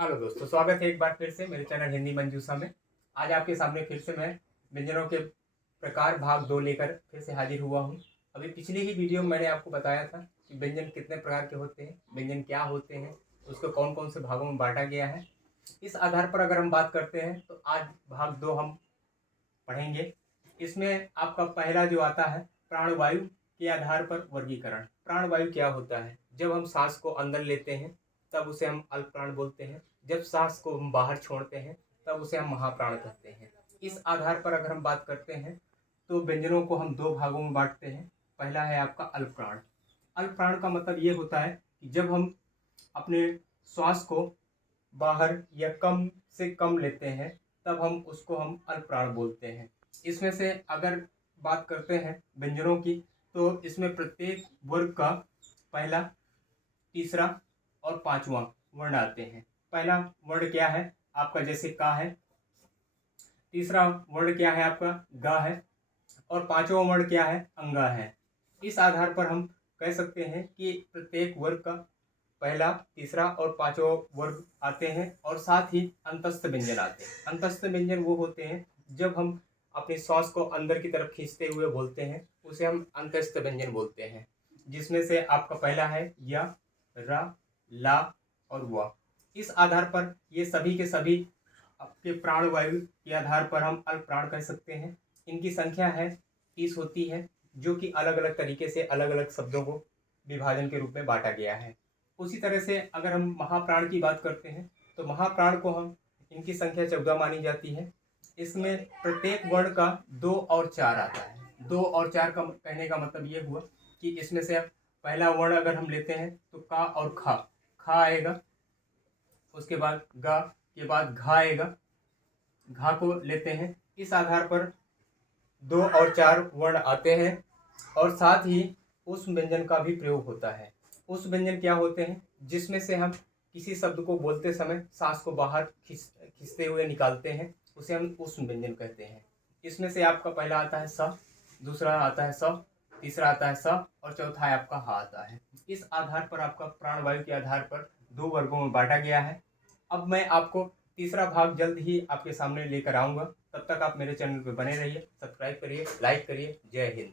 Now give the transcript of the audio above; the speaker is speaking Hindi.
हेलो दोस्तों, स्वागत है एक बार फिर से मेरे चैनल हिंदी मंजूसा में। आज आपके सामने फिर से मैं व्यंजनों के प्रकार भाग 2 लेकर फिर से हाजिर हुआ हूँ। अभी पिछली ही वीडियो में मैंने आपको बताया था कि व्यंजन कितने प्रकार के होते हैं, व्यंजन क्या होते हैं, उसको कौन कौन से भागों में बांटा गया है। इस आधार पर अगर हम बात करते हैं तो आज भाग 2 हम पढ़ेंगे। इसमें आपका पहला जो आता है प्राणवायु के आधार पर वर्गीकरण। प्राणवायु क्या होता है? जब हम सांस को अंदर लेते हैं तब उसे हम अल्प प्राण बोलते हैं, जब सांस को हम बाहर छोड़ते हैं तब उसे हम महाप्राण कहते हैं। इस आधार पर अगर हम बात करते हैं तो व्यंजनों को हम 2 भागों में बांटते हैं। पहला है आपका अल्प प्राण। अल्प प्राण का मतलब ये होता है कि जब हम अपने श्वास को बाहर या कम से कम लेते हैं तब हम अल्प प्राण बोलते हैं। इसमें से अगर बात करते हैं व्यंजनों की तो इसमें प्रत्येक वर्ग का पहला, तीसरा और पांचवा वर्ण आते हैं। पहला वर्ण क्या है आपका? जैसे का है। तीसरा वर्ण क्या है आपका? गा है। और पांचवा वर्ण क्या है? अंगा है। इस आधार पर हम कह सकते हैं कि प्रत्येक वर्ग का पहला, तीसरा और पांचवा वर्ग आते हैं और साथ ही अंतस्थ व्यंजन आते हैं। अंतस्थ व्यंजन वो होते हैं जब हम अपने श्वास को अंदर की तरफ खींचते हुए बोलते हैं, उसे हम अंतस्थ व्यंजन बोलते हैं। जिसमें से आपका पहला है या, रा, ला और वा। इस आधार पर ये सभी के सभी आपके प्राणवायु के आधार पर हम अल्प प्राण कह सकते हैं। इनकी संख्या है 30 होती है, जो कि अलग अलग तरीके से अलग अलग शब्दों को विभाजन के रूप में बांटा गया है। उसी तरह से अगर हम महाप्राण की बात करते हैं तो महाप्राण को हम इनकी संख्या 14 मानी जाती है। इसमें प्रत्येक वर्ण का 2 और 4 आता है। 2 और 4 का कहने का मतलब ये हुआ कि इसमें से पहला वर्ण अगर हम लेते हैं तो का और खा, खा आएगा। उसके बाद गा के बाद घा आएगा, घा को लेते हैं। इस आधार पर 2 और 4 वर्ण आते हैं और साथ ही उस व्यंजन का भी प्रयोग होता है। उस व्यंजन क्या होते हैं? जिसमें से हम किसी शब्द को बोलते समय सांस को बाहर खींचते हुए निकालते हैं, उसे हम उस व्यंजन कहते हैं। इसमें से आपका पहला आता है स, दूसरा आता है स, तीसरा आता है स और चौथा है आपका हा आता है। इस आधार पर आपका प्राणवायु के आधार पर 2 वर्गों में बांटा गया है। अब मैं आपको तीसरा भाग जल्द ही आपके सामने लेकर आऊँगा। तब तक आप मेरे चैनल पर बने रहिए, सब्सक्राइब करिए, लाइक करिए। जय हिंद।